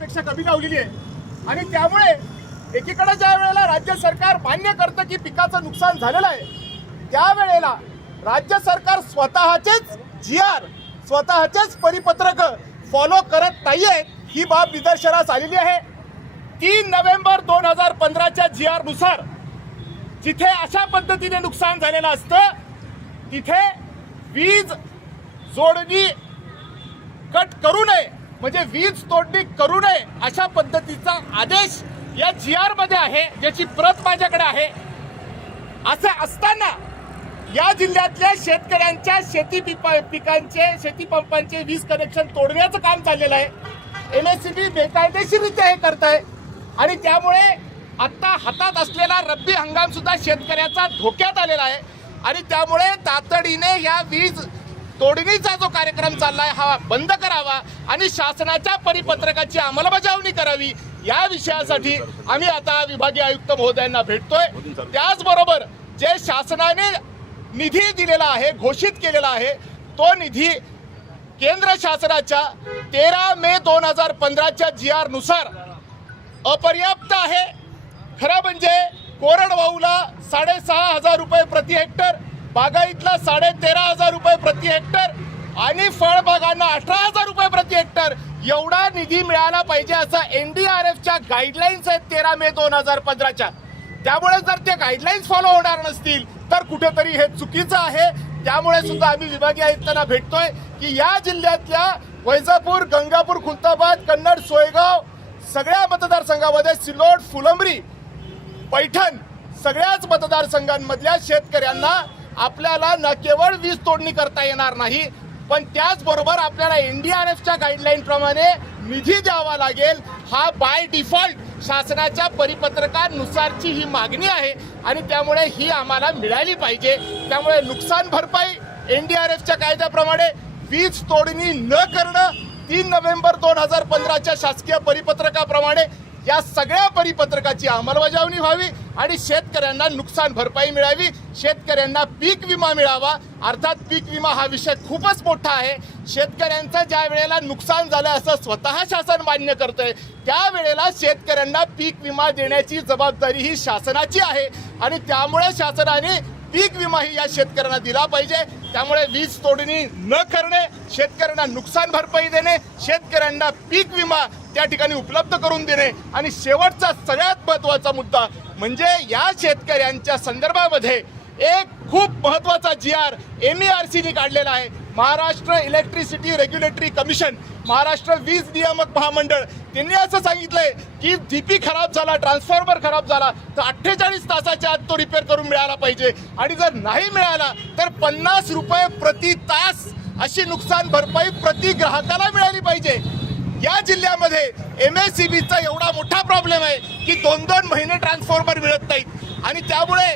पेक्षा कमी लावलेली आहे. आणि त्यामुळे एकीकडे ज्या वेळेला राज्य सरकार मान्य करतं की पिकाचं नुकसान झालेलं आहे त्यावेळेला राज्य सरकार स्वतःचेच जी आर स्वतःचेच परिपत्रक फॉलो करत नाहीये ही बाब निदर्शनास आलेली आहे. तीन नोव्हेंबर दोन हजार पंधराच्या जी आरनुसार जिथे अशा पद्धतीने नुकसान झालेलं असतं तिथे वीज जोडणी कट करू नये. म्हणजे वीज तोडणी करू नये अशा पद्धतीचा आदेश या जी आरमध्ये आहे ज्याची प्रत माझ्याकडे आहे. असं असताना या जिल्ह्यातल्या शेतकऱ्यांच्या शेती पिपा पिकांचे शेती पंपांचे वीज कनेक्शन तोडण्याचं काम चाललेलं आहे. एम एस सी बी बेकायदेशीररित्या हे करत आहे आणि त्यामुळे आत्ता हातात असलेला रब्बी हंगाम सुद्धा शेतकऱ्याचा धोक्यात आलेला आहे. आणि त्यामुळे तातडीने या वीज तोडणीचा जो कार्यक्रम चाललाय हा बंद करावा आणि शासनाच्या परिपत्रकाची अंमलबजावणी करावी या विषयासाठी आम्ही आता विभागीय आयुक्त महोदयांना भेटतोय. त्याचबरोबर जे शासनाने निधी दिलेला आहे घोषित केलेला आहे तो निधी केंद्र शासनाच्या तेरा मे दोन हजार पंधराच्या जी आरनुसार अपर्याप्त आहे. खरं म्हणजे कोरडवाहूला साडेसहा हजार रुपये प्रति हेक्टर बागायतला साडे तेरा हजार रुपये प्रति हेक्टर आणि फळबागांना अठरा हजार रुपये प्रति हेक्टर. एवढा निधी मिळाला पाहिजे असं एन डी आर एफच्या गाईडलाईन्स आहेत तेरा मे दोन हजार पंधराच्या. त्यामुळे जर ते गाईडलाईन्स फॉलो होणार नसतील तर कुठेतरी हे चुकीचं आहे. त्यामुळे सुद्धा आम्ही विभागीय आयुक्तांना भेटतोय की या जिल्ह्यातल्या वैजापूर गंगापूर खुलताबाद कन्नड सोयगाव सगळ्या मतदारसंघामध्ये सिल्लोड फुलंब्री पैठण सगळ्याच मतदारसंघांमधल्या शेतकऱ्यांना आपल्याला न केवळ वीज तोडणी करता येणार नाही पण त्याचबरोबर आपल्याला एनडीआरएफच्या गाईडलाईन प्रमाणे निधी द्यावा लागेल. हा बाय डिफॉल्ट शासनाच्या परिपत्रकानुसारची ही मागणी आहे आणि त्यामुळे ही आम्हाला मिळाली पाहिजे. त्यामुळे नुकसान भरपाई एनडीआरएफच्या कायद्याप्रमाणे वीज तोडणी न करणं तीन नोव्हेंबर दोन हजार पंधराच्या शासकीय परिपत्रकाप्रमाणे या सगळ्या परिपत्रकाची अंमलबजावणी व्हावी आणि शेतकऱ्यांना नुकसान भरपाई मिळावी. शेतकऱ्यांना पीक विमा मिळावा. अर्थात पीक विमा हा विषय खूपच मोठा आहे. शेतकऱ्यांचं ज्या वेळेला नुकसान झालं असं स्वतः शासन मान्य करतंय त्यावेळेला शेतकऱ्यांना पीक विमा देण्याची जबाबदारी ही शासनाची आहे. आणि त्यामुळे शासनाने पीक विमाही या शेतकऱ्यांना दिला पाहिजे. त्यामुळे वीज तोडणी न करणे शेतकऱ्यांना नुकसान भरपाई देणे शेतकऱ्यांना पीक विमा त्या ठिकाणी उपलब्ध करून देणे आणि शेवटचा सगळ्यात महत्त्वाचा मुद्दा म्हणजे या शेतकऱ्यांच्या संदर्भामध्ये एक खूप महत्त्वाचा G R M E R सीने काढलेला आहे. Maharashtra electricity regulatory commission Maharashtra वीज नियामक महामंडळ त्यांनी असं सांगितलंय की डीपी खराब झाला ट्रान्सफॉर्मर खराब झाला तर अठ्ठेचाळीस तासाच्या आत तो रिपेअर करून मिळाला पाहिजे. आणि जर नाही मिळाला तर पन्नास रुपये प्रति तास अशी नुकसान भरपाई प्रति ग्राहकाला मिळाली पाहिजे. या जिल्ह्यामध्ये एम एस सी बीचा एवढा मोठा प्रॉब्लेम आहे की दोन दोन महिने ट्रान्सफॉर्मर मिळत नाहीत. आणि त्यामुळे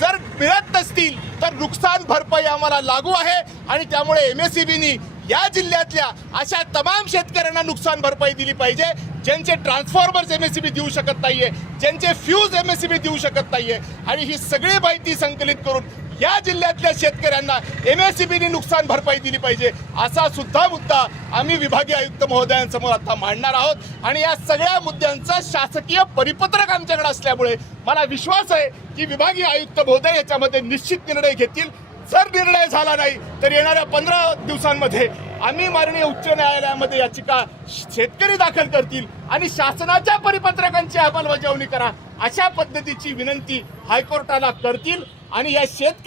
जर मिळत नसतील तर नुकसान भरपाई आम्हाला लागू आहे. आणि त्यामुळे एम एस सी बीनी या जिल्ह्यातल्या अशा तमाम शेतकऱ्यांना नुकसान भरपाई दिली पाहिजे. ज्यांचे transformers M S C B देऊ शकत नाहीये ज्यांचे fuse M S C B देऊ शकत नाहीये. आणि ही सगळी माहिती संकलित करून या जिल्ह्यातल्या शेतकऱ्यांना एम एस सी बीने नुकसान भरपाई दिली पाहिजे असा सुद्धा मुद्दा आम्ही विभागीय आयुक्त महोदयांसमोर आता मांडणार आहोत. आणि या सगळ्या मुद्द्यांचं शासकीय परिपत्रक आमच्याकडे असल्यामुळे मला विश्वास आहे की विभागीय आयुक्त महोदय याच्यामध्ये निश्चित निर्णय घेतील. जर निर्णय झाला नाही तर येणाऱ्या पंधरा दिवसांमध्ये आम्ही माननीय उच्च न्यायालयामध्ये याचिका शेतकरी दाखल करतील आणि शासनाच्या परिपत्रकांची अंमलबजावणी करा अशा पद्धतीची विनंती हायकोर्टाला करतील. आणि या शेतकरी